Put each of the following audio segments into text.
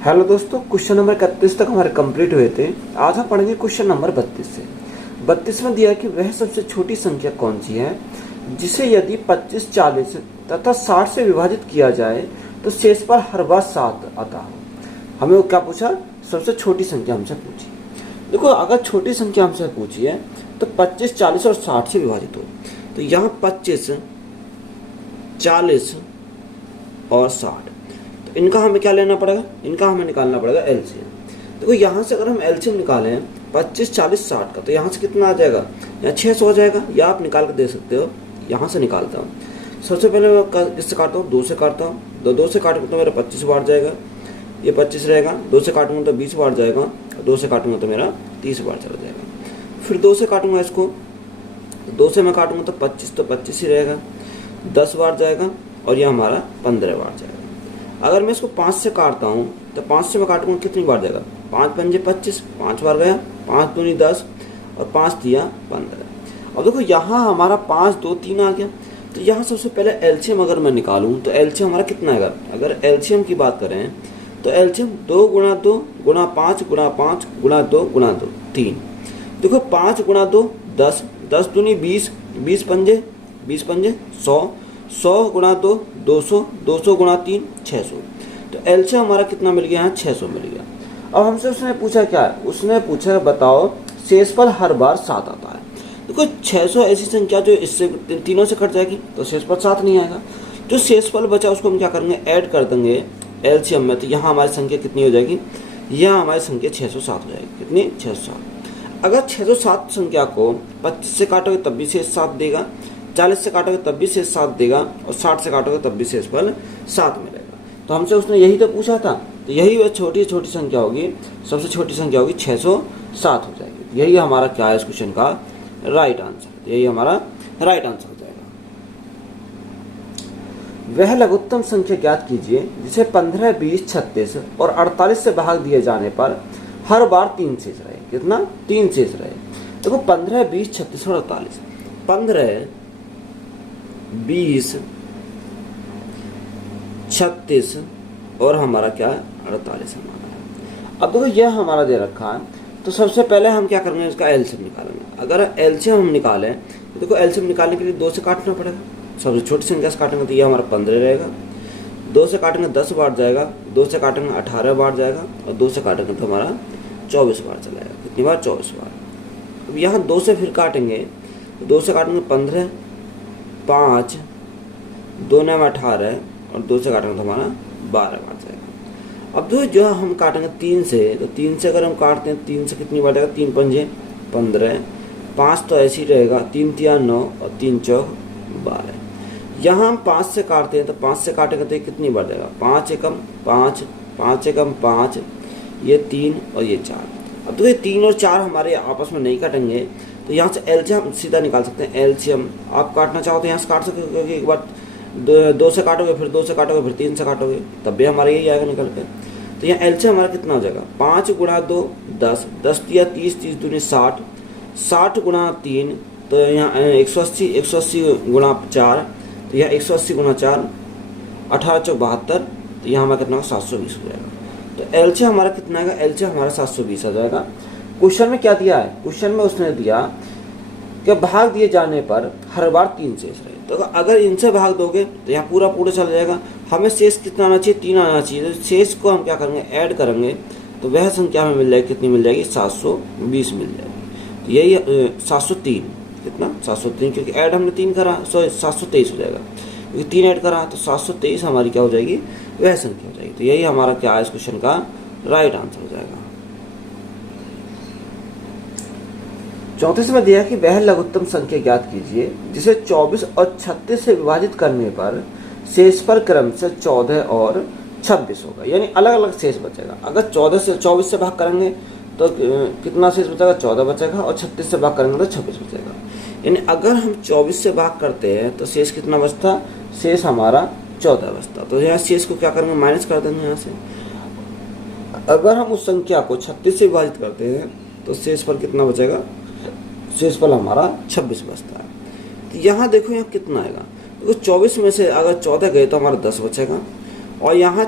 Hello दोस्तों, question number 31 तक हमारे कंप्लीट हुए थे। आज हम पढ़ेंगे क्वेश्चन नंबर 32 से। 32 में दिया कि वह सबसे छोटी संख्या कौन सी है जिसे यदि 25, 40 तथा 60 से विभाजित किया जाए तो शेष पर हर बार 7 आता हो। हमें वो क्या पूछा? सबसे छोटी संख्या हमसे पूछी। देखो, अगर छोटी संख्या हमसे पूछी है तो 25, 40 और 60 से विभाजित हो, तो यहाँ 25, 40 और 60, इनका हमें क्या लेना पड़ेगा? इनका हमें निकालना पड़ेगा एलसीएम। देखो, यहाँ से अगर हम एलसीएम निकालें 25, 40, 60 का, तो यहाँ से कितना आ जाएगा? यहाँ 600 हो जाएगा, या आप निकाल के दे सकते हो। यहाँ से निकालता हूँ। सबसे पहले मैं इससे काटता हूँ, 2 से काटता हूँ। 2 से काटूंगा तो मेरा 25 बार जाएगा, ये 25 रहेगा। 2 से काटूंगा तो 20 बार जाएगा, और 2 से काटूंगा तो मेरा 30 बार चला जाएगा। फिर 2 से काटूंगा इसको, 2 से मैं काटूंगा तो 25 तो 25 ही रहेगा, 10 बार जाएगा, और यह हमारा 15 बार जाएगा। अगर मैं इसको 5 से काटता हूँ तो 5 से मैं काटूंगा कितनी बार जाएगा? 5 पंजे 25, 5 बार गया, 5 दूनी 10 और 5 दिया 15। अब देखो, यहाँ हमारा 5, 2, 3 आ गया। तो यहाँ सबसे पहले एलसीएम अगर मैं निकालूं तो एलसीएम हमारा कितना आएगा? अगर एलसीएम की बात करें तो एलसीएम 2 गुणा 2 गुणा 5 गुणा 5 गुणा 2 गुणा 2 3। देखो, 5 गुणा 2 10, 10 दूनी 20, 20 पंजे 100, 100 गुणा 2 200, 200 गुणा 3 600। तो एलसीएम हमारा कितना मिल गया? यहाँ 600 मिल गया। अब हमसे उसने पूछा क्या है? उसने पूछा बताओ शेषफल हर बार 7 आता है। देखो, 600 ऐसी संख्या जो इससे तीनों से कट जाएगी तो शेषफल 7 नहीं आएगा। जो शेषफल बचा उसको हम क्या करेंगे? ऐड कर देंगे एलसीएम में। तो यहाँ हमारी संख्या कितनी हो जाएगी? यहाँ हमारी संख्या 607 हो जाएगी। कितनी? 607। अगर 607 संख्या को 25 से काटोगे तब भी शेष 7 देगा, 40 से काटोगे तब भी शेष 7 देगा, और 60 से काटोगे तब भी शेषफल 7 मिलेगा। तो हमसे उसने यही तो पूछा था, तो यही वह छोटी छोटी संख्या होगी। सबसे छोटी संख्या होगी 607 हो जाएगी। यही हमारा क्या है इस क्वेश्चन का राइट आंसर। यही हमारा राइट आंसर हो जाएगा। वह लघुत्तम संख्या ज्ञात कीजिए जिसे 15, 20, 36 और 48 से भाग दिए जाने पर हर बार 3 शेष रहे। कितना? 3 शेष रहे। देखो, 15, 20, 36 और 48। 15, 20, 36 और हमारा क्या है? 48 हमारा है। अब देखो, यह हमारा दे रखा है, तो सबसे पहले हम क्या करेंगे? इसका एलसीएम निकालेंगे। अगर एलसीएम हम निकालें तो देखो, एलसीएम निकालने के लिए 2 से काटना पड़ेगा। सबसे छोटी संख्या से काटेंगे तो यह हमारा 15 रहेगा। 2 से काटेंगे 10 बार जाएगा, 2 से काटेंगे 18 बार जाएगा, और 2 से काटेंगे तो हमारा 24 बार चला जाएगा। कितनी बार? 24 बार। अब यहाँ 2 से फिर काटेंगे, 2 से काटेंगे 15, 5, 2 में 18, और 2 से काटेंगे तो हमारा 12 बार जाएगा। अब जो हम काटेंगे 3 से, तो 3 से अगर हम काटते हैं 3 से कितनी बार जाएगा? 3 पंजे 15, 5 तो ऐसे ही रहेगा, 3 तिया 9 और 3 चौक 12। यहाँ हम 5 से काटते हैं, तो 5 से काटेंगे तो ये कितनी बार जाएगा? 5 एकम 5, 5 एकम 5, ये 3 और ये 4। अब तो ये 3 और 4 हमारे आपस में नहीं कटेंगे, तो यहाँ से एलसीएम सीधा निकाल सकते हैं। एलसीएम आप काटना चाहो तो यहाँ से काट सकते हो, क्योंकि एक बार 2 से काटोगे, फिर 2 से काटोगे, फिर 3 से काटोगे, तब भी हमारा यही आएगा निकल के। तो यहाँ एलसीएम हमारा कितना हो जाएगा? 5 गुणा 2 10, 10 दिया 30, 30 दूनी 60, 60 गुणा 3 तो यहाँ 180, 180 गुणा 4 तो यहाँ 180 गुणा 4 18 चौक 72, तो यहाँ हमारा कितना? 720 हो जाएगा। तो एलसीएम हमारा कितना आएगा? एलसीएम हमारा 720 आ जाएगा। क्वेश्चन में क्या दिया है? क्वेश्चन में उसने दिया कि भाग दिए जाने पर हर बार 3 शेष रहे। तो अगर इनसे भाग दोगे तो यहाँ पूरा चला जाएगा। हमें शेष कितना आना चाहिए? 3 आना चाहिए। तो शेष को हम क्या करेंगे? ऐड करेंगे, तो वह संख्या हमें मिल जाएगी। कितनी मिल जाएगी? 720 मिल जाएगी। तो यही 703। कितना? 703, क्योंकि ऐड हमने 3 करा, 723 हो जाएगा, क्योंकि 3 ऐड करा, तो 723 हमारी क्या हो जाएगी? वह संख्या हो जाएगी। तो यही हमारा क्या है इस क्वेश्चन का राइट आंसर हो जाएगा। 34 में दिया कि वह लघुत्तम संख्या ज्ञात कीजिए जिसे 24 और 36 से विभाजित करने पर शेषफल क्रम से 14 और 26 होगा। यानी अलग अलग शेष बचेगा। अगर 14 से 24 से भाग करेंगे तो कितना शेष बचेगा? 14 बचेगा, और 36 से भाग करेंगे तो 26 बचेगा। यानी अगर हम 24 से भाग करते हैं तो शेष कितना बचता? शेष हमारा 14 बचता। तो यहाँ शेष को क्या करेंगे? माइनस कर देंगे यहाँ से। अगर हम उस संख्या को 36 से विभाजित करते हैं तो शेषफल कितना बचेगा? शेषफल हमारा 26 बचता है। तो यहाँ देखो, यहाँ कितना आएगा? देखो, 24 में से अगर 14 गए तो हमारा 10 बचेगा, और यहाँ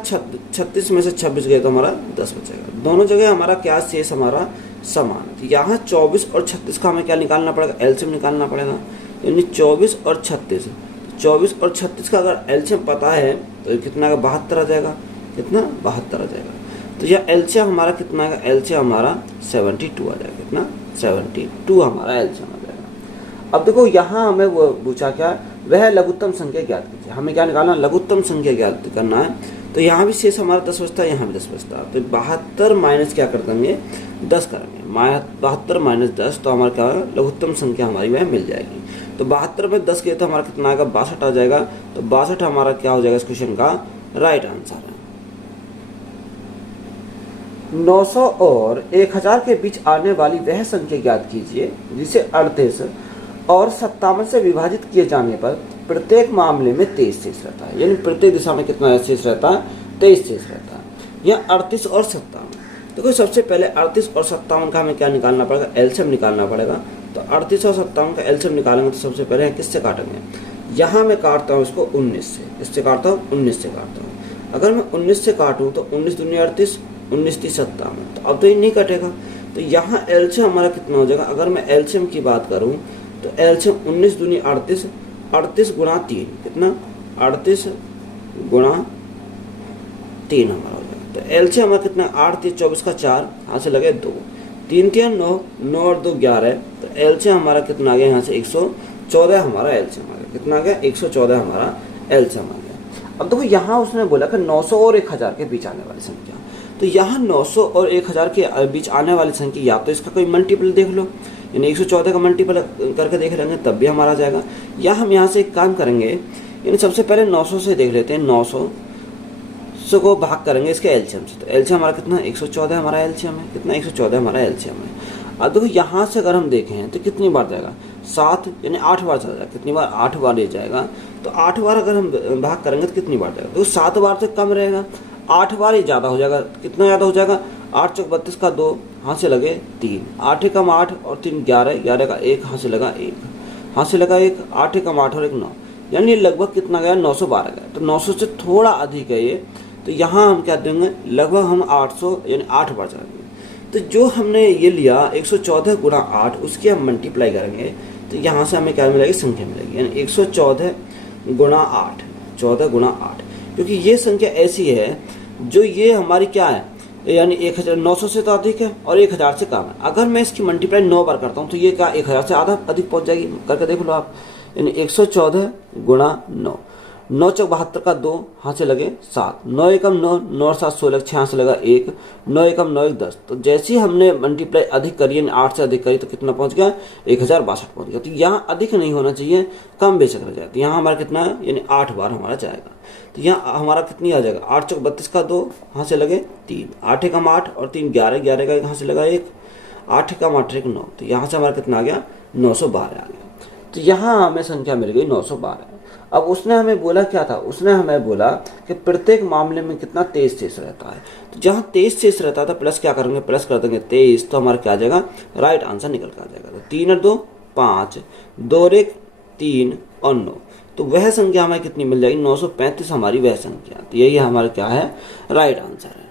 36 में से 26 गए तो हमारा 10 बचेगा। दोनों जगह हमारा क्या शेष हमारा समान है। तो यहाँ 24 और 36 का हमें क्या निकालना पड़ेगा, एलसीएम निकालना पड़ेगा। यानी 24 और 36, 24 और 36 का अगर एलसीएम पता है तो कितना का 72 आ जाएगा, कितना 72 आ जाएगा। तो यह एलसीएम हमारा कितना है, एलसीएम हमारा 72 आ जाएगा, कितना 72 हमारा एलसीएम आ जाएगा। अब देखो यहाँ हमें वो पूछा क्या, वह लघुत्तम संख्या ज्ञात कीजिए। हमें क्या निकालना, लघुत्तम संख्या ज्ञात करना है। तो यहाँ भी शेष हमारा 10 बचता है, यहाँ भी 10 बचता है। तो 72 माइनस क्या कर देंगे, 10 करेंगे। 72 माइनस 10 तो हमारा क्या है, लघुत्तम संख्या हमारी वह मिल जाएगी। तो 72 में 10 गए तो हमारा कितना आएगा, 62 आ जाएगा। तो 62 हमारा क्या हो जाएगा इस क्वेश्चन का राइट आंसर है। 900 और 1000 के बीच आने वाली वह संख्या ज्ञात कीजिए जिसे 38 और 57 से विभाजित किए जाने पर प्रत्येक मामले में 23 शेष रहता है। यानी प्रत्येक दिशा में कितना शेष रहता है, 23 शेष रहता है। यह 38 और 57, देखो सबसे पहले 38 और 57 का हमें क्या निकालना पड़ेगा, एलसीएम निकालना पड़ेगा। तो 38 और 57 का एलसीएम निकालेंगे तो सबसे पहले किससे काटेंगे, यहाँ मैं काटता हूँ इसको 19 से। किससे काटता हूँ, 19 से काटता हूँ। अगर मैं 19 से काटूँ तो 19 दूनी 38, 19 तीस 57। तो अब तो ये नहीं कटेगा। तो यहाँ एलसीएम हमारा कितना हो जाएगा, अगर मैं एलसीएम की बात करूँ तो एलसीएम 19 दूनी 38, 38 गुणा 3, कितना 38 गुणा 3 हमारा हो जाएगा। तो एलसीएम हमारा कितना, 8 3 24 का 4, यहाँ से लगे 2, 3 3 9, 9 और 2 11। तो एलसीएम हमारा कितना आ गया, यहाँ से 114 हमारा एलसीएम आ गया। कितना आ गया, 114 हमारा एलसीएम आ गया। अब देखो यहाँ उसने बोला कि 900 और 1000 के बीच आने वाली संख्या। तो यहाँ 900 और 1000 के बीच आने वाली संख्या या तो इसका कोई मल्टीपल देख लो, यानी 114 का मल्टीपल करके देख लेंगे तब भी हमारा जाएगा। या हम यहाँ से एक काम करेंगे, यानी सबसे पहले 900 से देख लेते हैं। 900 को भाग करेंगे इसके एलसीएम से। तो एलसीएम हमारा कितना, 114 हमारा एलसीएम है। कितना, 114 हमारा एलसीएम है। अब देखो यहाँ से अगर हम देखें तो कितनी बार जाएगा, 7, यानी 8 बार चला जाएगा। कितनी बार, 8 बार ले जाएगा। तो 8 बार अगर हम भाग करेंगे तो कितनी बार जाएगा, तो 7 बार से कम रहेगा। 8 बार ही ज़्यादा हो जाएगा। कितना ज़्यादा हो जाएगा, 8 चौक 32 का 2, हाथ से लगे 3, 8 कम 8 और 3 11, 11 का 1, हाथ से लगा 1, हाथ से लगा 1, 8 कम 8 और 1 9, यानी लगभग कितना गया, 912 गया। तो 900 से थोड़ा अधिक है ये। तो यहाँ हम क्या देंगे, लगभग हम 800 यानी 8 बार जाएंगे। तो जो हमने ये लिया 114 गुणा 8, उसकी हम मल्टीप्लाई करेंगे तो यहाँ से हमें क्या मिलेगी, संख्या मिलेगी। यानी 114 गुणा 8, 14 गुणा 8, क्योंकि ये संख्या ऐसी है जो ये हमारी क्या है, यानी 1900 से तो अधिक है और 1000 से कम है। अगर मैं इसकी मल्टीप्लाई 9 बार करता हूँ तो ये क्या 1000 से आधा अधिक पहुँच जाएगी। करके देख लो आप, यानी 114 गुणा 9, 9 चौक 72 का 2, हाथ से लगे 7, 9 एकम 9, 9 और 7 16, 6 से लगा 1, 9 एकम 9 1 10। तो जैसे ही हमने मल्टीप्लाई अधिक करी, यानी 8 से अधिक करी तो कितना पहुंच गया, 1062 पहुंच गया। तो यहाँ अधिक नहीं होना चाहिए, कम बेशक रह जाए। तो यहाँ हमारा कितना है, यानी 8 बार हमारा जाएगा। तो यहाँ हमारा कितनी आ जाएगा, 8 चौक 32 का 2, हाथ से लगे 3, 8 एकम 8 और 3 11, 11 का यहाँ से लगा 1, 8 एकम 8 1 9। तो यहाँ से हमारा कितना आ गया, 912 आ गया। तो यहाँ हमें संख्या मिल गई 912। अब उसने हमें बोला क्या था, उसने हमें बोला कि प्रत्येक मामले में कितना 23 शेष रहता है। तो जहाँ 23 शेष रहता था प्लस क्या करेंगे, प्लस कर देंगे 23, तो हमारा क्या आ जाएगा, राइट आंसर निकल कर आ जाएगा। तो 3 और 2 5, 2 और 1 3 और 9, तो वह संख्या हमें कितनी मिल जाएगी, 935 हमारी वह संख्या। तो यही हमारा क्या है, राइट आंसर है।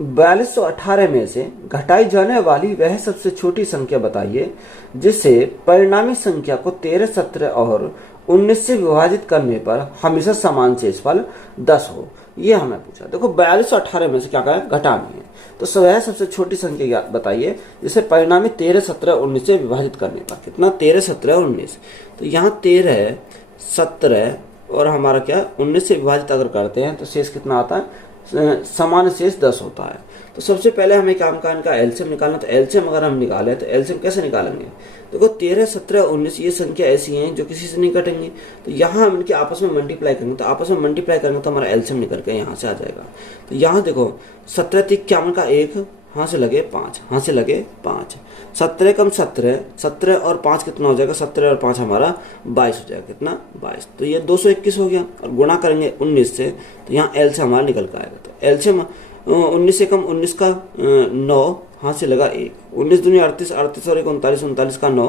4218 में से घटाई जाने वाली वह सबसे छोटी संख्या बताइए जिसे परिणामी संख्या को 13, 17 और 19 से विभाजित करने पर हमेशा समान शेषफल 10 हो। ये हमें पूछा। देखो 4218 में से क्या कहा, घटानी है। तो वह सबसे छोटी संख्या बताइए जिसे परिणामी 13, 17 और 19 से विभाजित करने पर। कितना, 13, 17 और 19। तो यहाँ 13, 17 और हमारा क्या 19 से विभाजित अगर करते हैं तो शेष कितना आता है, समान शेष 10 होता है। तो सबसे पहले हमें काम का इनका एलसीएम निकालना। तो एलसीएम अगर हम निकालें तो एलसीएम कैसे निकालेंगे, देखो 13, 17, 19 ये संख्या ऐसी हैं जो किसी से नहीं कटेंगी। तो यहाँ हम इनके आपस में मल्टीप्लाई करेंगे। तो आपस में मल्टीप्लाई करेंगे तो हमारा एलसीएम निकल के यहाँ से आ जाएगा। तो यहाँ देखो 17 3 51 का 1, हाथ से लगे 5, हाथ से लगे 5, 17 कम 17, 17 और 5 कितना हो जाएगा, 17 और 5 हमारा 22 हो जाएगा। कितना, 22। तो ये 221 हो गया। और गुणा करेंगे 19 से तो यहाँ एल से हमारा निकल कर आएगा। तो एल से 19 से कम 19 का 9, हाथ से लगा 1, 19 दूनी 38, 38 और 1 39, 39 का 9,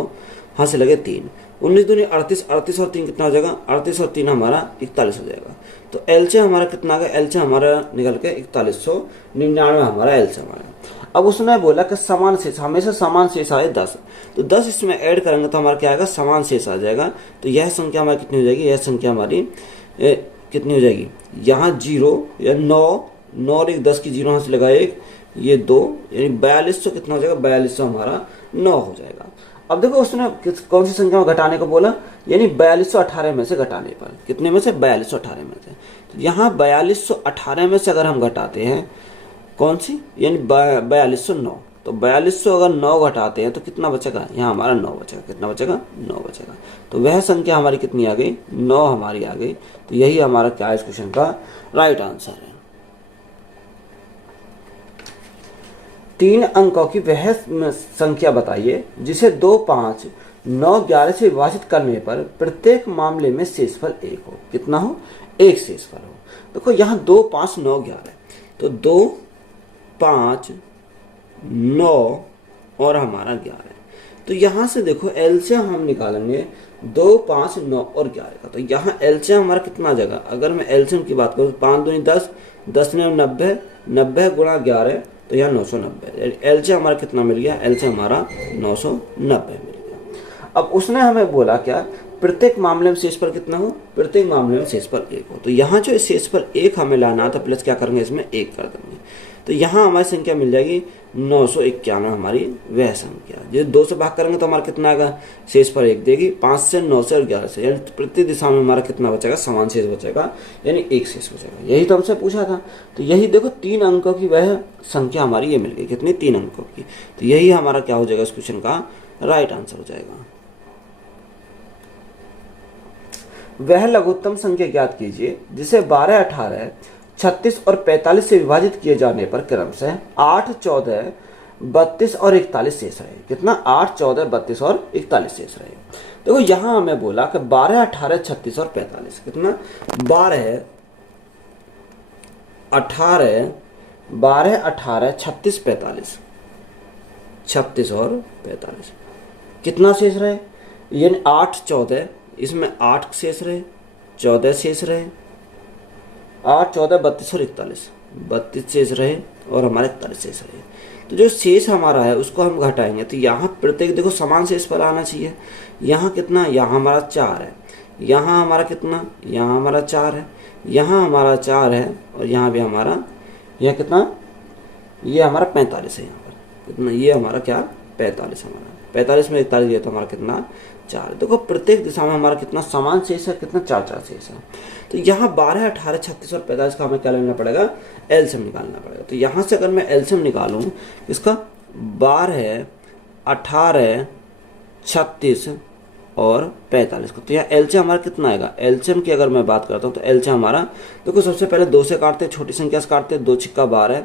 हाथ से लगे 3, 19 दूनी 38, 38 और 3 कितना हो जाएगा, 38 और 3 हमारा 41 हो जाएगा। तो एलसीएम हमारा कितना आ गया, एलसीएम हमारा निकल के 4199 हमारा एलसीएम आया। अब उसने बोला कि समान शेष, हमेशा समान शेष आए 10, तो 10 इसमें ऐड करेंगे तो हमारा क्या आएगा, समान शेष आ जाएगा। तो यह संख्या हमारी कितनी हो जाएगी, यह संख्या हमारी कितनी हो जाएगी, यहाँ 0 या 9 और 1 10 की 0 यहाँ से लगा 1, ये 2, यानी 4200 कितना हो जाएगा, 4200 हमारा 9 हो जाएगा। अब देखो उसने कौन सी संख्या में घटाने को बोला, यानी 4218 में से घटाने पर, कितने में से, 4218 में से। तो यहाँ 4218 में से अगर हम घटाते हैं कौन सी, यानी 4209, तो 4200 अगर 9 घटाते हैं तो कितना बचेगा, यहाँ हमारा 9 बचेगा, कितना बचेगा, 9 बचेगा। तो वह संख्या हमारी कितनी आ गई, 9 हमारी आ गई। तो यही हमारा क्या है इस क्वेश्चन का राइट आंसर है। 3 अंकों की वह संख्या बताइए जिसे 2, 5, 9, 11 से विभाजित करने पर प्रत्येक मामले में शेषफल 1 हो, कितना हो, 1 शेषफल हो। देखो यहाँ 2, 5, 9, 11, तो 2, 5, 9 और हमारा 11। तो यहाँ से देखो एलसीएम हम निकालेंगे 2, 5, 9 और 11 का। तो यहाँ एलसीएम हमारा कितना आ जाएगा, अगर मैं एलसीएम की बात करूँ 5 दूनी 10, 10 ने 90, 90 गुणा 11, तो यहाँ 990। एलसीएम हमारा कितना मिल गया, एलसीएम हमारा 990 मिल गया। अब उसने हमें बोला क्या, प्रत्येक मामले में शेषफल कितना हो, प्रत्येक मामले में शेषफल 1 हो। तो यहाँ जो शेषफल 1 हमें लाना था, प्लस क्या करेंगे, इसमें 1 कर देंगे। तो यहाँ हमारी संख्या मिल जाएगी 991 हमारी वह संख्या। जैसे 2 से भाग करेंगे तो हमारा कितना आएगा, शेषफल 1 देगी, 5 से, 9 से और 11 से, यानी प्रति दिशा में हमारा कितना बचेगा, समान शेष बचेगा, यानी 1 शेष बचेगा। यही तो हमसे पूछा था। तो यही देखो 3 अंकों की वह संख्या हमारी ये मिल गई, कितनी, 3 अंकों की। तो यही हमारा क्या हो जाएगा इस क्वेश्चन का राइट आंसर हो जाएगा। वह लघुत्तम संख्या ज्ञात कीजिए जिसे 12, 18, 36 और 45 से विभाजित किए जाने पर क्रमशः 8, 14, 32 और 41 शेष रहे। कितना, 8, 14, 32 और 41 शेष रहे। देखो यहां हमें बोला कि 12, 18, 36 और 45, कितना, 12, 18, 36, 45, 36 और 45 कितना शेष रहे, यानी 8, 14, इसमें 8 शेष रहे, 14 शेष रहे, 8, 14, 32 और 41, 32 शेष रहे और हमारे 41 शेष रहे। तो जो शेष हमारा है उसको हम घटाएंगे। तो यहाँ प्रत्येक देखो समान शेष पर आना चाहिए। यहाँ कितना, यहाँ हमारा 4 है, यहाँ हमारा कितना, यहाँ हमारा 4 है, यहाँ हमारा 4 है और यहाँ भी हमारा, यह कितना, ये हमारा 45 है। यहाँ पर कितना, ये हमारा क्या, 45 हमारा, 45 में 41 गया तो हमारा कितना, 4। देखो प्रत्येक दिशा में हमारा कितना समान शेष है, कितना, 4 शेष है। तो यहाँ 12, 18, 36 और 45 का हमें क्या लेना पड़ेगा, एलसीएम निकालना पड़ेगा। तो यहाँ से अगर मैं एलसीएम निकालूं इसका 12, 18, 36 और 45 को, तो यहाँ एलसीएम हमारा कितना आएगा, एलसीएम की अगर मैं बात करता हूँ तो एलसीएम हमारा, देखो सबसे पहले 2 से काटते हैं, छोटी संख्या से काटते हैं, 2 छिक्का 12,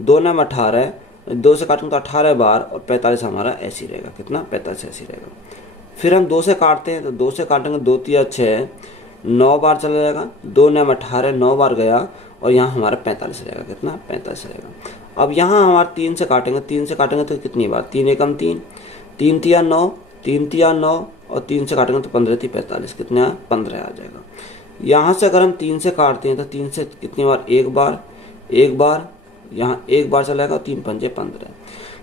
2 नाम 18, 2 से काटूंगा तो 18 बार और 45 हमारा ऐसी रहेगा, कितना, 45 ऐसी रहेगा। फिर हम 2 से काटते हैं तो 2 से काटेंगे, 2 तिया 6, 9 बार चला जाएगा, 2 नाम 18, 9 बार गया और यहाँ हमारा 45 रहेगा, कितना, 45 रहेगा। अब यहाँ हमारा 3 से काटेंगे, 3 से काटेंगे तो कितनी बार, 3 एकम 3, 3 तिया 9, 3 तिया 9 और 3 से काटेंगे तो 15 × 45, कितना, 15 आ जाएगा। यहाँ से अगर हम 3 से काटते हैं तो 3 से कितनी बार, एक बार, यहाँ 1 बार चलाएगा, 3 पंजे 15,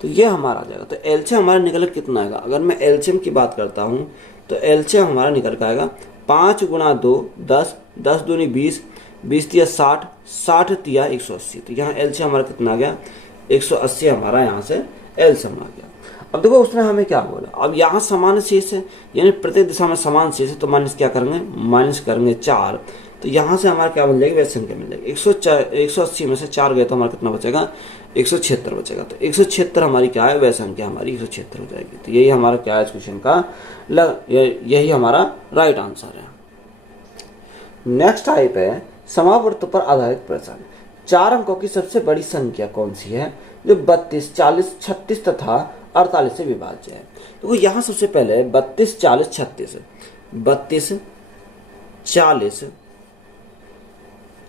तो ये हमारा आ जाएगा। तो एलसीएम हमारा निकल कितना आएगा, अगर मैं एलसीएम की बात करता हूँ तो एलसीएम हमारा निकल के आएगा 5 गुणा 2 10, 10 दूनी 20, 20 तिया 60, 60 तिया 180। तो यहाँ एलसीएम हमारा कितना आ गया, 180 हमारा यहाँ से एलसीएम आ गया। अब देखो उसने हमें क्या बोला, अब यहाँ समान शेष है, यानी प्रत्येक दिशा में समान शेष है, तो माइनस क्या करेंगे, माइनस करेंगे 4। तो यहाँ से हमारा क्या मिल जाएगी, वैसे संख्या मिल जाएगी। 180 में से 4 गए तो हमारा कितना बचेगा, 176 बचेगा। तो 176 हमारी क्या है, वह संख्या हमारी 176 हो जाएगी। तो यही हमारा क्या है इस क्वेश्चन का, यही हमारा राइट आंसर है। नेक्स्ट टाइप है समावर्त पर आधारित प्रश्न। 4 अंकों की सबसे बड़ी संख्या कौन सी है जो 32, 40, 36 तथा 48 से विभाज्य है। तो यहाँ सबसे पहले 32, 40, 36, 32, 40,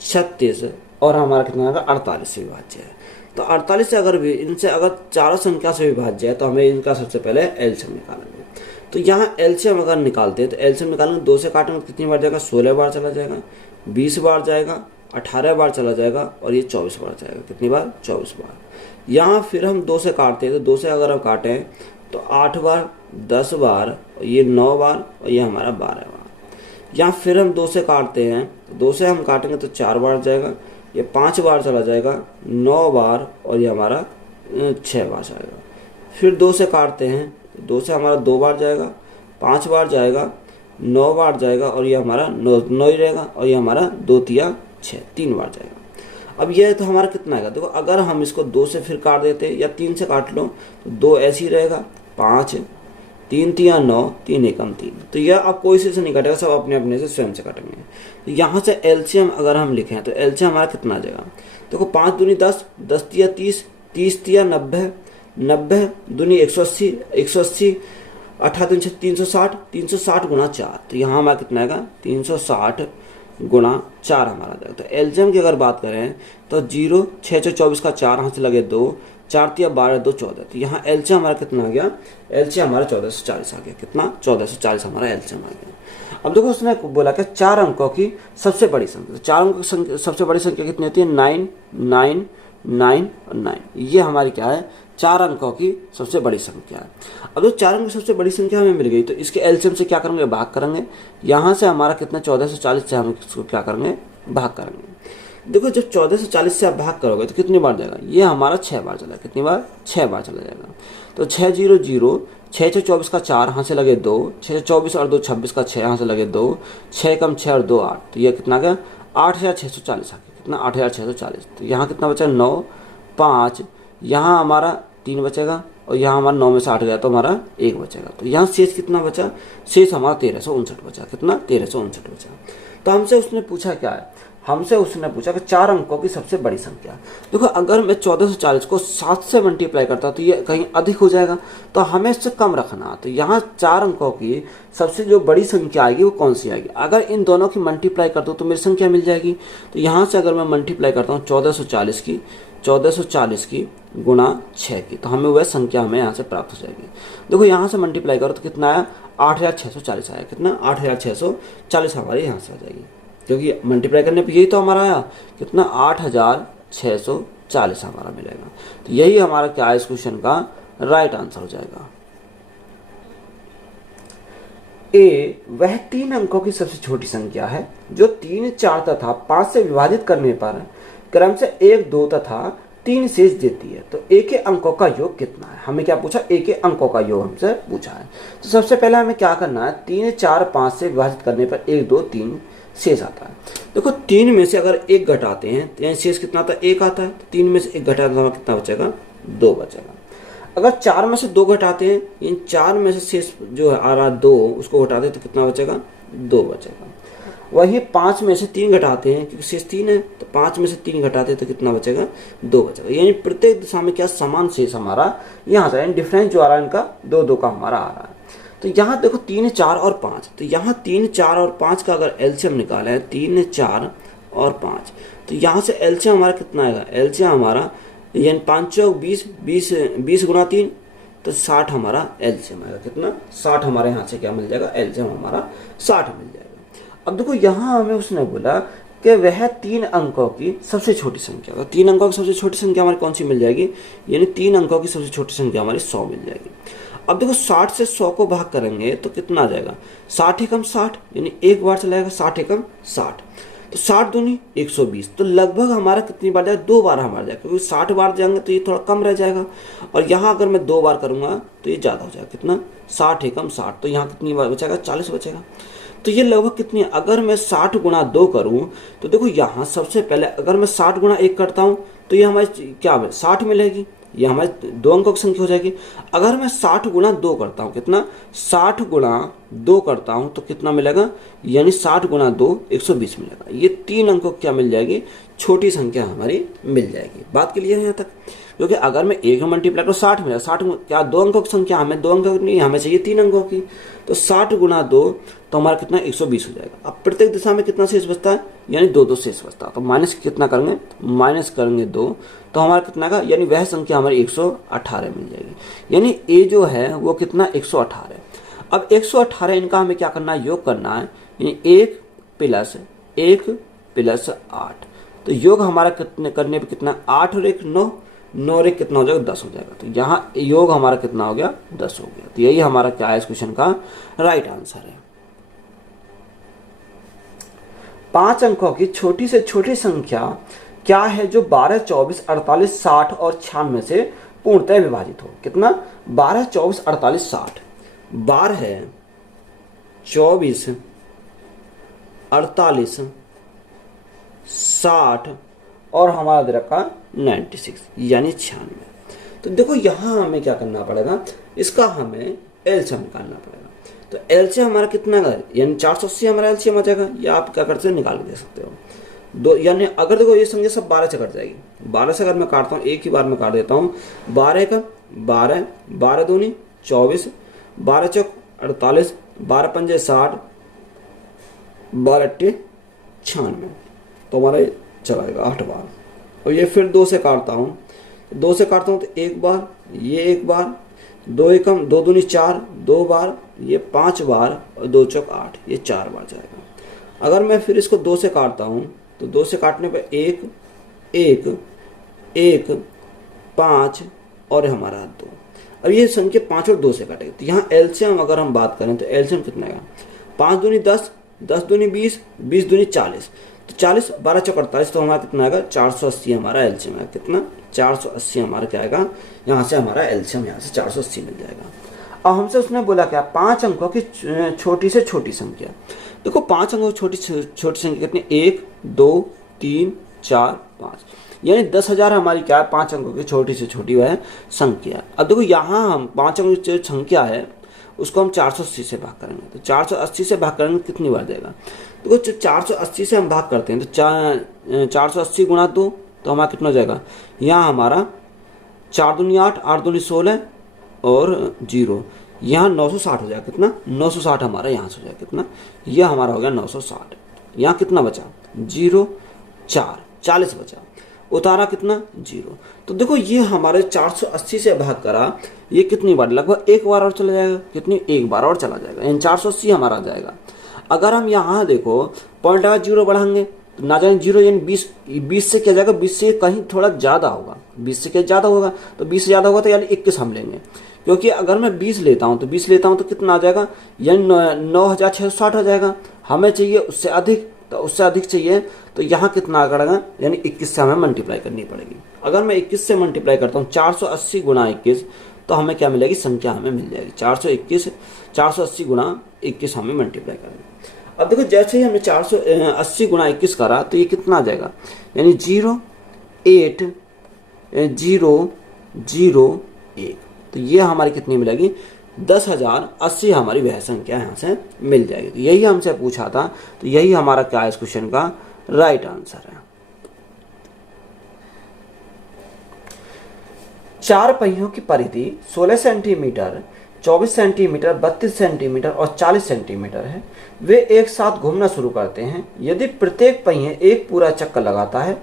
36 और हमारा कितना होगा, 48 से विभाज्य है। तो 48 से अगर भी इनसे अगर चारों संख्या से विभाज्य है तो हमें इनका सबसे पहले एलसीएम निकालेंगे। तो यहाँ एलसीएम अगर निकालते हैं तो एलसीएम निकालेंगे, 2 से काटेंगे कितनी बार जाएगा, 16 बार चला जाएगा, 20 बार जाएगा, 18 बार चला जाएगा और ये 24 बार जाएगा। कितनी बार, 24 बार। यहाँ फिर हम 2 से काटते हैं तो 2 से अगर हम काटें तो 8 बार, 10 बार, ये 9 बार और ये हमारा 12 बार। यहाँ फिर हम 2 से काटते हैं, 2 से हम काटेंगे तो 4 बार जाएगा, ये 5 बार चला जाएगा, 9 बार और ये हमारा 6 बार जाएगा। फिर 2 से काटते हैं, 2 से हमारा 2 बार जाएगा, 5 बार जाएगा, 9 बार जाएगा और ये हमारा 9 ही रहेगा और ये हमारा 2 तिया 6, 3 बार जाएगा। अब ये तो हमारा कितना आएगा, देखो अगर हम इसको 2 से फिर काट देते या 3 से काट लो तो 2 ऐसे ही रहेगा, 5, 3 तिया 9, 3 एकम 3। तो यह आप कोई से नहीं काटेगा, सब अपने अपने से स्वयं से काटेंगे। तो यहाँ से एलसीएम अगर हम लिखें तो एलसीएम हमारा कितना आ जाएगा, देखो 5 दूनी 10, 10 तिया 30, 30 तिया 90, 90 दूनी 180, 180, 18 दूनी 360, 360 गुना 4। तो यहाँ हमारा कितना आएगा, 360 गुणा 4 हमारा जाएगा। तो एलसीएम की अगर बात करें तो 0, 6 से 24 का 4 यहाँ से लगे 2, 4 तिया 12, 2 14। तो यहाँ एलसीएम हमारा कितना आ गया, एलसीएम हमारा 1440 आ गया। कितना, 1440 हमारा एलसीएम आ गया। अब देखो उसने बोला कि 4 अंकों की सबसे बड़ी संख्या, 4 अंकों की सबसे बड़ी संख्या कितनी होती है, 9, 9, 9 और 9। ये हमारी क्या है, 4 अंकों की सबसे बड़ी संख्या है। अब जो 4 अंकों की सबसे बड़ी संख्या हमें मिल गई तो इसके एलसीएम से क्या करेंगे, भाग करेंगे। यहाँ से हमारा कितना, 1440 से हम इसको क्या करेंगे, भाग करेंगे। देखो जब 1440 से आप भाग करोगे तो कितनी बार जाएगा, ये हमारा 6 बार चला, कितनी बार, 6 बार चला जाएगा। तो 6 0 0, 6 से 24 का 4 यहाँ से लगे 2, 6 से 24 और 2 26 का 6 यहाँ से लगे 2, 6 कम 6 और 2 8। तो ये कितना गया, 8640 आ गया। कितना, 8640। तो यहाँ कितना बचा, 9, 5, यहाँ हमारा 3 बचेगा और यहाँ हमारा 9 में से 8 गया तो हमारा 1 बचेगा। तो यहाँ शेष कितना बचा, शेष हमारा 1359 बचा। कितना, 1359 बचा। तो हमसे उसने पूछा क्या है, हमसे उसने पूछा कि 4 अंकों की सबसे बड़ी संख्या। देखो अगर मैं 1440 को 7 से मल्टीप्लाई करता तो ये कहीं अधिक हो जाएगा, तो हमें इससे कम रखना। तो यहाँ 4 अंकों की सबसे जो बड़ी संख्या आएगी वो कौन सी आएगी, अगर इन दोनों की मल्टीप्लाई कर दूँ तो मेरी संख्या मिल जाएगी। तो यहाँ से अगर मैं मल्टीप्लाई करता हूँ 1440 की गुणा 6 की, तो हमें वह संख्या हमें यहाँ से प्राप्त हो जाएगी। देखो यहाँ से मल्टीप्लाई करो तो कितना आया, 8640 आया। कितना, 8640 हमारे यहाँ से आ जाएगी, क्योंकि मल्टीप्लाई करने पे यही तो हमारा आया। कितना, 8640 हमारा मिलेगा। तो यही हमारा क्या है, इस क्वेश्चन का राइट आंसर हो जाएगा। ए वह 3 अंकों की सबसे छोटी संख्या है जो 3, 4 तथा 5 से विभाजित करने पर क्रम से 1, 2 तथा 3 शेष देती है। तो ए के अंकों का योग कितना है, हमें क्या पूछा, ए के अंकों का योग हमसे पूछा है। तो सबसे पहले हमें क्या करना है, 3, 4, 5 से विभाजित करने पर 1, 2, 3 शेष आता है। देखो 3 में से अगर 1 घटाते हैं तो यहाँ शेष कितना आता है, 1 आता है। तो 3 में से 1 घटाते तो कितना बचेगा, 2 बचेगा। अगर 4 में से 2 घटाते हैं, इन 4 में से शेष जो है आ रहा 2, उसको घटाते हैं तो कितना बचेगा, 2 बचेगा। वही 5 में से 3 घटाते हैं, क्योंकि शेष 3 है, तो 5 में से 3 घटाते हैं तो कितना बचेगा, 2 बचेगा। यानी प्रत्येक दिशा में क्या समान शेष हमारा यहाँ से, डिफरेंस जो आ रहा है इनका 2, 2 का हमारा आ रहा है। तो यहाँ देखो 3, 4 और 5, तो यहाँ 3, 4 और 5 का अगर एलसीएम निकाला है, 3, 4 और 5, तो यहाँ से एलसीएम हमारा कितना आएगा, एलसीएम हमारा यानी 5 चौक 20, 20 गुना 3 तो 60 हमारा एलसीएम आएगा। कितना, 60 हमारे यहाँ से क्या मिल जाएगा, एलसीएम हमारा 60 मिल जाएगा। अब देखो यहाँ हमें उसने बोला कि वह 3 अंकों की सबसे छोटी संख्या, तो 3 अंकों की सबसे छोटी संख्या हमारी कौन सी मिल जाएगी, यानी 3 अंकों की सबसे छोटी संख्या हमारी 100 मिल जाएगी। अब देखो 60 से 100 को भाग करेंगे तो कितना आ जाएगा, 60 एकम 60, यानी 1 बार चलाएगा, 60 एकम 60, तो 60 दूनी 120। तो लगभग हमारा कितनी बार जाएगा, 2 बार हमारा जाएगा, क्योंकि 60 बार जाएंगे तो ये थोड़ा कम रह जाएगा। और यहाँ अगर मैं 2 बार करूंगा तो ये ज़्यादा हो जाएगा। कितना, 60 एकम 60, तो यहाँ कितनी बार बचेगा, 40 बचेगा। तो ये लगभग कितनी है, अगर मैं 60 गुणा 2 करूं तो देखो यहाँ सबसे पहले अगर मैं 60 गुणा 1 करता हूं तो ये हमारी क्या 60 मिलेगी, ये हमारी 2 अंकों की संख्या हो जाएगी। अगर मैं 60 गुणा 2 करता हूँ, कितना, 60 गुणा 2 करता हूँ तो कितना मिलेगा, यानी 60 गुणा 2 120 मिलेगा। ये 3 अंकों क्या मिल जाएगी, छोटी संख्या हमारी मिल जाएगी। बात क्लियर है यहाँ तक, क्योंकि अगर मैं 1 मल्टीप्लाई करूँ 60 मिलेगा, 60 क्या 2 अंकों की संख्या, हमें 2 अंकों की नहीं, हमें चाहिए 3 अंकों की। तो 60 गुणा 2 तो हमारा कितना, 120 हो जाएगा। अब प्रत्येक दिशा में कितना शेष बचता है, यानी 2 2 शेष बचता है। तो माइनस कितना करेंगे, माइनस करेंगे 2, तो हमारा कितना का, यानी वह संख्या हमारी 118 मिल जाएगी। यानी ए जो है वो कितना, 118। अब 118 इनका हमें क्या करना है, योग करना है, यानी 1 + 8। तो योग हमारा कितने करने पे कितना, 8 और 1 9, 9 और 1 कितना हो जाएगा, 10 हो जाएगा। तो यहाँ योग हमारा कितना हो गया, 10 हो गया। तो यही हमारा क्या है इस क्वेश्चन का राइट आंसर है। 5 अंकों की छोटी से छोटी संख्या क्या है जो 12, 24, 48, 60 और 96 से पूर्णतः विभाजित हो। कितना, 12, 24, 48, 60। 12, 24, 48, 60 और हमारा दे रखा 96 यानी 96। तो देखो यहाँ हमें क्या करना पड़ेगा, इसका हमें एलसीएम निकालना पड़ेगा। तो एलसीएम हमारा कितना है, यानी 480 हमारा एलसीएम आ जाएगा, या आप क्या करते हो निकाल के दे सकते हो। दो यानी अगर देखो ये संख्या सब 12 से कट जाएगी, 12 से अगर मैं काटता हूँ, एक ही बार में काट देता हूँ। 12 का 12, 12 दूनी 24, 12 चौक 48, 12 पंजे 60, 12 अट्टे 96। तो हमारा चला जाएगा 8 बार। और ये फिर 2 से काटता हूँ, 2 से काटता हूँ तो एक बार, ये एक बार, 2 एकम 2 दूनी 4, 2 बार, ये 5 बार, और 2 चौक 8, ये 4 बार जाएगा। अगर मैं फिर इसको 2 से काटता हूँ तो 2 से काटने पे 1 1 1 5 और हमारा 2। अब ये संख्या 5 और 2 से कटेगी। तो यहाँ एलसीएम अगर हम बात करें तो एलसीएम कितना आएगा, 5 दूनी 10, 10 दूनी 20, 20 दूनी 40, तो 40, 12 चौक 48, तो हमारा कितना आएगा, 480 हमारा एलसीएम है। कितना, 480 हमारा क्या आएगा, यहाँ से हमारा एलसीएम यहाँ से 480 मिल जाएगा। अब हमसे उसने बोला क्या, 5 अंकों की छोटी से छोटी संख्या। देखो 5 अंकों की छोटी छोटी संख्या कितनी, 1 2 3 4 5, यानी 10,000 हमारी क्या है, 5 अंकों की छोटी से छोटी वह संख्या। अब देखो यहाँ हम 5 अंकों की जो संख्या है उसको हम 480 से भाग करेंगे। तो 480 से भाग करेंगे कितनी बार जाएगा, देखो 480 से हम भाग करते हैं तो 480 गुणा 2, तो हमारा कितना हो जाएगा, यहाँ हमारा 4 दूनी 8, 8 दूनी 16 और 0, यहाँ 960 हो जाएगा। कितना, 960 हमारा यहाँ से हो जाएगा। कितना, यह हमारा हो गया 960। यहाँ कितना बचा, 0 4, 40 बचा, उतारा कितना 0। तो देखो ये हमारे 480 से भाग करा, ये कितनी बार, लगभग एक बार और चला जाएगा। कितनी, एक बार और चला जाएगा, यानी 480 हमारा आ जाएगा। अगर हम यहाँ देखो पॉइंट लगा 0 बढ़ाएंगे तो ना जाने 0 यानी 20 से क्या जाएगा, 20 से कहीं थोड़ा ज़्यादा होगा, 20 से क्या ज़्यादा होगा, तो 20 से ज़्यादा होगा तो यानी 21 हम लेंगे। क्योंकि अगर मैं 20 लेता हूँ तो 20 लेता हूँ तो कितना आ जाएगा, यानी 9,660 हो जाएगा। हमें चाहिए उससे अधिक, तो उससे अधिक चाहिए तो यहाँ कितना आ जाएगा, यानी 21 से हमें मल्टीप्लाई करनी पड़ेगी। अगर मैं 21 से मल्टीप्लाई करता हूँ 480 गुणा 21, तो हमें क्या मिलेगी, संख्या हमें मिल जाएगी 480 गुणा 21 हमें मल्टीप्लाई करेंगे। अब देखो जैसे ही हमने 480 गुणा 21 करा तो ये कितना आ जाएगा, यानी 0 8 0 0 1। तो ये हमारी कितनी मिलेगी, 10,080 हमारी वह संख्या यहाँ से मिल जाएगी। तो यही हमसे पूछा था, तो यही हमारा क्या है इस क्वेश्चन का राइट आंसर है। 4 पहियों की परिधि 16 सेंटीमीटर, 24 सेंटीमीटर, 32 सेंटीमीटर और 40 सेंटीमीटर है। वे एक साथ घूमना शुरू करते हैं। यदि प्रत्येक पहिए एक पूरा चक्कर लगाता है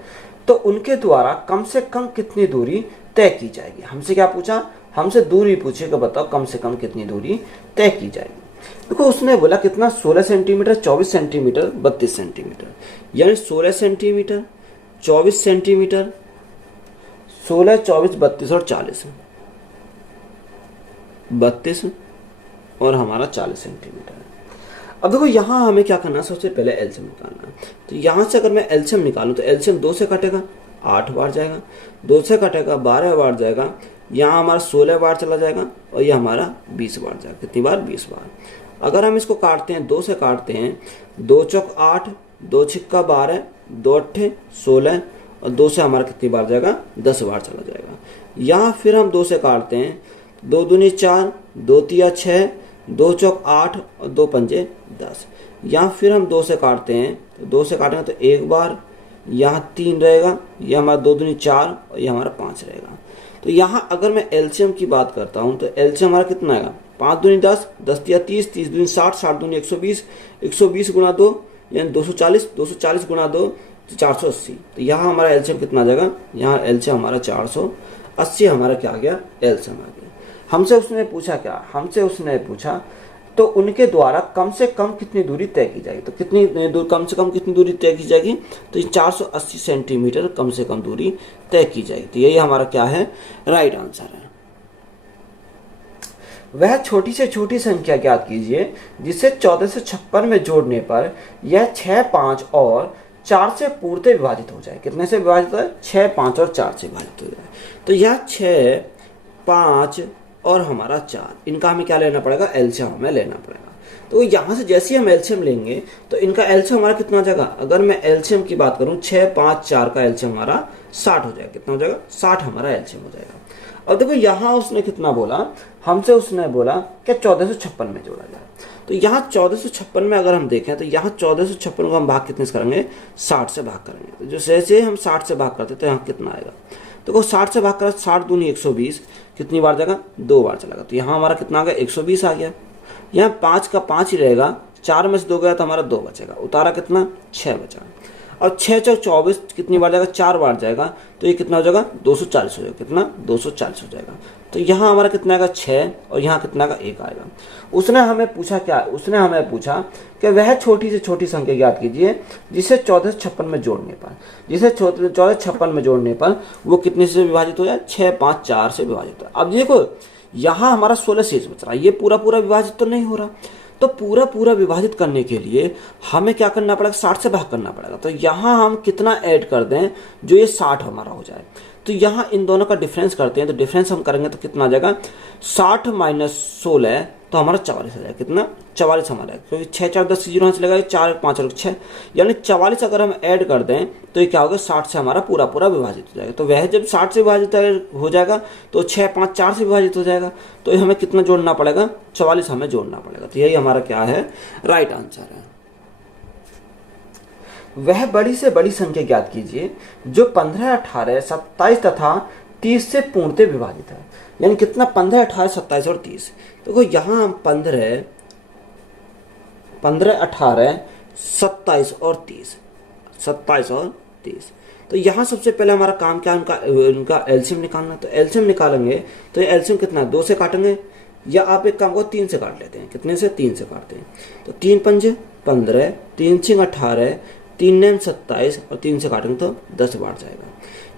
तो उनके द्वारा कम से कम कितनी दूरी तय की जाएगी। हमसे क्या पूछा, हमसे दूरी पूछे कि बताओ कम से कम कितनी दूरी तय की जाएगी। देखो उसने बोला कितना, 16 सेंटीमीटर, 24 सेंटीमीटर, 32 सेंटीमीटर, यानी 16 सेंटीमीटर, 24 सेंटीमीटर, 16 24 32 और 40, 32 और हमारा 40 सेंटीमीटर। अब देखो यहाँ हमें क्या करना है, सबसे पहले एलसीएम निकालना है। तो यहाँ से अगर मैं एलसीएम निकालूँ तो एलसीएम 2 से कटेगा 8 बार जाएगा, 2 से कटेगा 12 बार जाएगा, यहाँ हमारा 16 बार चला जाएगा और ये हमारा 20 बार जाएगा। कितनी बार, 20 बार। अगर हम इसको काटते हैं, 2 से काटते हैं, 2 चौक 8, 2 छिक्का 12, 2 अट्ठे 16 और 2 से हमारा कितनी बार जाएगा, 10 बार चला जाएगा। यहाँ फिर हम 2 से काटते हैं, 2 दूनी 4, 2 तिया 6, 2 चौक 8 और 2 पंजे 10। यहाँ फिर हम 2 से काटते हैं, तो 2 से काटेंगे तो एक बार, यहाँ 3 रहेगा, यह हमारा 2 दूनी 4 और यह हमारा 5 रहेगा। तो यहाँ अगर मैं एलसीएम की बात करता हूँ तो एलसीएम हमारा कितना आएगा, 5 दूनी 10, 10 तिया 30, 30 दूनी 60, 60 दूनी 120, 120 गुणा 2 यानी 240, 240 गुणा 2 तो 480। तो यहाँ हमारा एलसीएम कितना आ जाएगा, यहाँ एलसीएम हमारा 480 हमारा क्या आ गया, एलसीएम आ गया। हमसे उसने पूछा क्या, हमसे उसने पूछा तो उनके द्वारा कम से कम कितनी दूरी तय की जाएगी। तो कितनी दूर, कम से कम कितनी दूरी तय की जाएगी, तो 480 सेंटीमीटर कम से कम दूरी तय की जाएगी। तो यही हमारा क्या है, राइट आंसर है। वह छोटी से छोटी संख्या ज्ञात कीजिए जिसे 14 से 56 में जोड़ने पर यह 6, 5 और 4 से पूर्णतः विभाजित हो जाए। कितने से विभाजित हो जाए, 6, 5 और 4 से विभाजित हो जाए। तो यह 6, 5 और हमारा 4, इनका हमें क्या लेना पड़ेगा, एलसीएम हमें लेना पड़ेगा। तो यहाँ से जैसे ही हम एलसीएम लेंगे तो इनका एलसीएम हमारा कितना हो जाएगा, अगर मैं एलसीएम की बात करूँ 6, 5, 4 का एलसीएम हमारा 60 हो जाएगा। कितना हो जाएगा, 60 हमारा एलसीएम हो जाएगा। अब देखो यहाँ उसने कितना बोला, हमसे उसने बोला कि 1456 में जोड़ा जाए। तो यहाँ 1456 में अगर हम देखें तो यहाँ 1456 को हम भाग कितने से करेंगे, 60 से भाग करेंगे। तो जो जैसे हम 60 से भाग करते तो यहाँ कितना आएगा, तो 60 से भाग कर 60 दूनी 120, कितनी बार जाएगा, 2 बार चलेगा। तो यहाँ हमारा कितना आ गया, 120 आ गया। यहाँ 5 का 5 ही रहेगा, 4 में से 2 गया तो हमारा 2 बचेगा, उतारा कितना, 6 बचा। और 6 चौक 24 कितनी बार जाएगा, 4 बार जाएगा। तो ये कितना हो जाएगा, 240 हो जाएगा। कितना, 240 हो जाएगा। तो यहाँ हमारा कितना आएगा, 6, और यहाँ कितना का 1 आएगा। उसने हमें पूछा क्या, उसने हमें पूछा कि वह छोटी से छोटी संख्या ज्ञात कीजिए जिसे 1456 में जोड़ने पर, जिसे 1456 में जोड़ने पर वो कितने से विभाजित हो जाए, 6, 5, 4 से विभाजित हो। अब देखो यहाँ हमारा 16 शेष बच रहा है, ये पूरा पूरा विभाजित तो नहीं हो रहा। तो पूरा पूरा विभाजित करने के लिए हमें क्या करना पड़ेगा, 60 से भाग करना पड़ेगा। तो यहाँ हम कितना ऐड कर दें जो ये 60 हमारा हो जाए। तो यहाँ इन दोनों का डिफरेंस करते हैं। तो डिफरेंस हम करेंगे तो कितना आ जाएगा, 60 माइनस 16 तो हमारा 44 आ जाएगा। कितना, 44 हमारा, क्योंकि 6, 4, 10 0 से लगाएगा, 4, 5 और 6 यानी 44 अगर हम ऐड कर दें तो ये क्या होगा, 60 से हमारा पूरा पूरा विभाजित हो जाएगा। तो वह जब 60 से विभाजित हो जाएगा तो 6, 5, 4 से विभाजित हो जाएगा। तो हमें कितना जोड़ना पड़ेगा, 44 हमें जोड़ना पड़ेगा। तो यही हमारा क्या है, राइट आंसर है। वह बड़ी से बड़ी संख्या ज्ञात कीजिए जो 15, 18, 27 तथा 30 से पूर्णतः विभाजित है। यानी कितना, 15, 18, 27 और 30। देखो यहाँ हम 15, 18, 27 और 30, 27 और 30। तो यहाँ सबसे पहले हमारा काम क्या है, उनका एलसीएम निकालना। तो एलसीएम निकालेंगे तो ये एलसीएम कितना, 2 से काटेंगे, या आप एक काम को 3 से काट लेते हैं। कितने से, 3 से काटते हैं। तो 3 पंजे 15, 3 6 18, 3 9 27 और 3 से काटेंगे तो 10 बार जाएगा।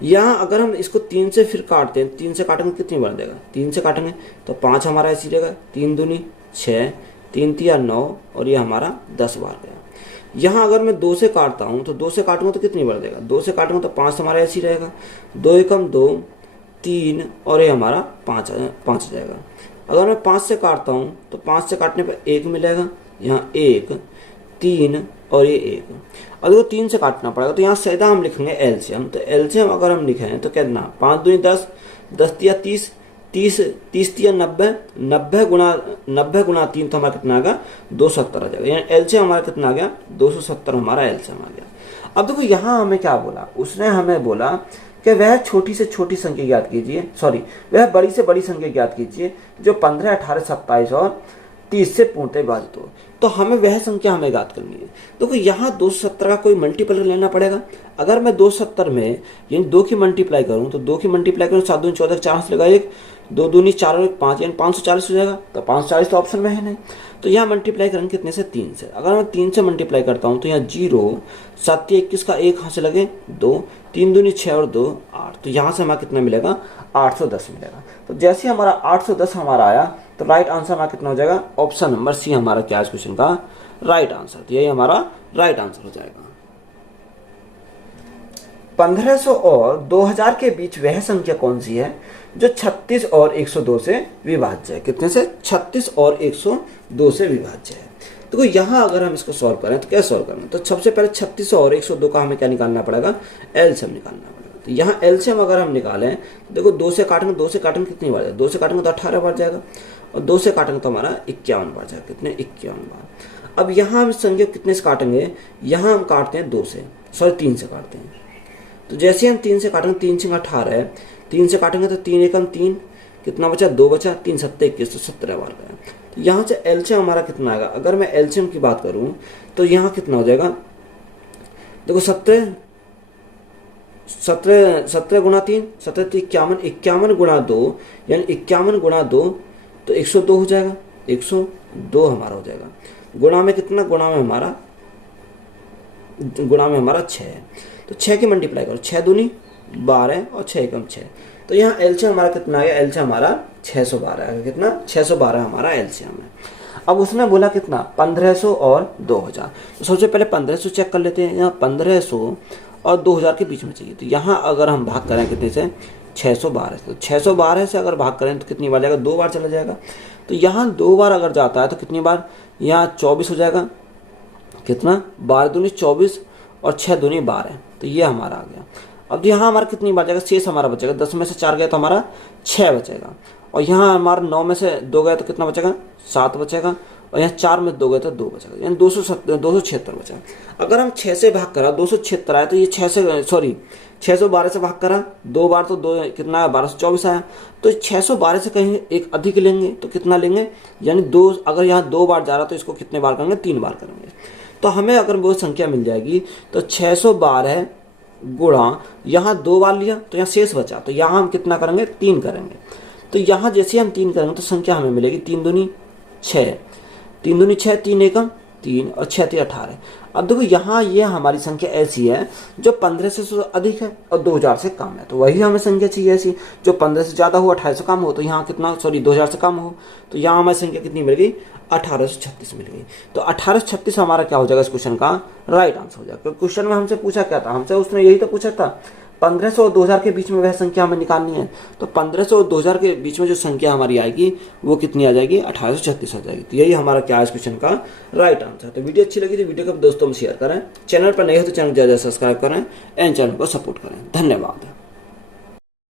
यहाँ अगर हम इसको 3 से फिर काटते हैं, 3 से काटेंगे कितनी बार देगा, 3 से काटेंगे तो 5 हमारा ऐसी रहेगा, 3 दूनी 6, 3 तिया 9 और ये हमारा 10 बार गया। यहाँ अगर मैं 2 से काटता हूँ तो 2 से काटूंगा तो कितनी बार देगा, 2 से काटूंगा तो 5 हमारा ऐसी रहेगा, 2 एकम 2, 3 और ये हमारा 5 जाएगा। अगर मैं 5 से काटता हूँ तो 5 से काटने पर 1 मिलेगा, यहाँ 1, 3 और ये 1। अगर 3 से काटना पड़ेगा तो यहाँ सीधा हम लिखेंगे एलसीएम। तो एलसीएम अगर हम लिखें तो कितना, 5 दूनी 10, 10 तिया 30, 30 तिया 90, 90 गुणा 3 तो हमारा कितना आ गया, 270 आ जाएगा। यानी एलसीएम हमारा कितना आ गया, 270 हमारा एलसीएम आ गया। अब देखो यहाँ हमें क्या बोला, उसने हमें बोला कि वह छोटी से छोटी संख्या ज्ञात कीजिए, वह बड़ी से बड़ी संख्या ज्ञात कीजिए जो 15, 18, 27 और 30 से पूर्णतः विभाजित हो। तो हमें वह संख्या हमें ज्ञात करनी है। देखो यहाँ 270 का कोई मल्टीपल लेना पड़ेगा। अगर मैं 270 में यानी 2 की मल्टीप्लाई करूँ तो 2 की मल्टीप्लाई करूँ, 7 दूनी 14, 4 से लगा 1, 2 दूनी 4 और 1 5 यानी 540 हो जाएगा। तो 540 तो ऑप्शन में है नहीं, तो यहाँ मल्टीप्लाई करेंगे कितने से, 3 से। अगर मैं 3 से मल्टीप्लाई करता हूँ तो यहाँ 0, 7 21 का 1 यहाँ से लगे 2, 3 दूनी 6 और 2 8। तो यहाँ से हमारा कितना मिलेगा, 810 मिलेगा। तो जैसे हमारा 810 हमारा आया तो राइट आंसर हमारा कितना हो जाएगा, ऑप्शन नंबर सी हमारा क्या इस क्वेश्चन का राइट आंसर। तो यही हमारा राइट आंसर हो जाएगा। 1500 और 2000 के बीच वह संख्या कौन सी है जो 36 और 102 से विभाज्य है। कितने से, 36 और 102 से विभाज्य है। तो यहाँ अगर हम इसको सॉल्व करें तो क्या सॉल्व करना, तो सबसे पहले 36 और 102 का हमें क्या निकालना पड़ेगा, एलसीएम निकालना पड़ेगा। तो यहाँ एलसीएम अगर हम निकालें तो देखो 2 से काटेंगे कितनी बार जाएगा, 2 से काटेंगे तो 18 बार जाएगा, और 2 से काटेंगे तो हमारा 51 बार जाएगा। कितने, 51 बार। अब यहाँ हम संख्या कितने से काटेंगे, यहाँ हम काटते हैं 3 से काटते हैं। तो जैसे हम 3 से काटेंगे, 3 6 18 है, 3 से काटेंगे तो 3 एकम 3, कितना बचा, 2 बचा, 3 7 21 तो 17 बार गया। तो यहाँ से एलसीएम हमारा कितना आएगा, अगर मैं एलसीएम की बात करूँ तो यहाँ कितना हो जाएगा, देखो 17 गुणा 3, 17 51, 51 गुणा 2 यानी 51 गुणा 2 तो 102 हो जाएगा, 100 2 हमारा हो जाएगा, गुणा में कितना, गुणा में हमारा 6 है। तो 6 की मल्टीप्लाई करो, 6 दूनी 12 और 6 एकम 6। तो यहाँ एलसीएम हमारा कितना आ गया, एलसीएम हमारा 612 है। कितना, 612 हमारा एलसीएम है। अब उसने बोला कितना, 1500 और 2000। तो सबसे पहले 1500 चेक कर लेते हैं। यहाँ 1500 और 2000 के बीच में चाहिए। तो यहाँ अगर हम भाग करें कितने से, 612 से, तो 612 से अगर भाग करें तो कितनी बार जाएगा, 2 बार चला जाएगा। तो यहाँ 2 बार अगर जाता है तो कितनी बार, यहाँ 24 हो जाएगा। कितना, 12 दूनी 24 और 6 दूनी 12। तो ये हमारा आ गया। अब यहाँ हमारा कितनी बार जाएगा, शेष हमारा बचेगा, 10 में से 4 गया तो हमारा 6 बचेगा। और यहाँ हमारा 9 में से 2 गया तो कितना बचेगा, 7 बचेगा। और यहाँ 4 में 2 गए तो 2 बचेगा, यानी 276 बचेगा। अगर हम 6 से भाग करा 276 आया, तो ये 612 से भाग करा 2 बार तो 2 कितना है, 1224 आया। तो 612 से कहीं एक अधिक लेंगे तो कितना लेंगे, यानी 2, अगर यहाँ 2 बार जा रहा तो इसको कितने बार करेंगे, 3 बार करेंगे। तो हमें अगर वो संख्या मिल जाएगी तो 612 गुणा, यहाँ 2 बार लिया तो यहाँ शेष बचा, तो यहाँ हम कितना करेंगे, 3 करेंगे। तो यहाँ जैसे हम 3 करेंगे तो संख्या हमें मिलेगी 3 दूनी 6, 3 दूनी 6, 3 एकम 3 और 6 3 18। अब देखो यहाँ ये हमारी संख्या ऐसी है जो 15 से अधिक है और 2000 से कम है। तो वही हमें संख्या चाहिए ऐसी जो 15 से ज़्यादा हो, 28 से कम हो। तो यहाँ कितना, 2000 से कम हो। तो यहाँ हमारी संख्या कितनी मिल गई, 1836 मिल गई। तो 1836 हमारा क्या हो जाएगा, इस क्वेश्चन का राइट आंसर हो जाएगा। क्योंकि क्वेश्चन में हमसे पूछा क्या था, हमसे उसने यही तो पूछा था 1500 और 2000 के बीच में वह संख्या हमें निकालनी है। तो 1500 और 2000 के बीच में जो संख्या हमारी आएगी वो कितनी आ जाएगी, 1836 आ जाएगी। तो यही हमारा क्या है इस क्वेश्चन का राइट आंसर। तो वीडियो अच्छी लगी तो वीडियो को दोस्तों में शेयर करें, चैनल पर नए हो तो चैनल को ज़्यादा सब्सक्राइब करें एंड चैनल को सपोर्ट करें। धन्यवाद।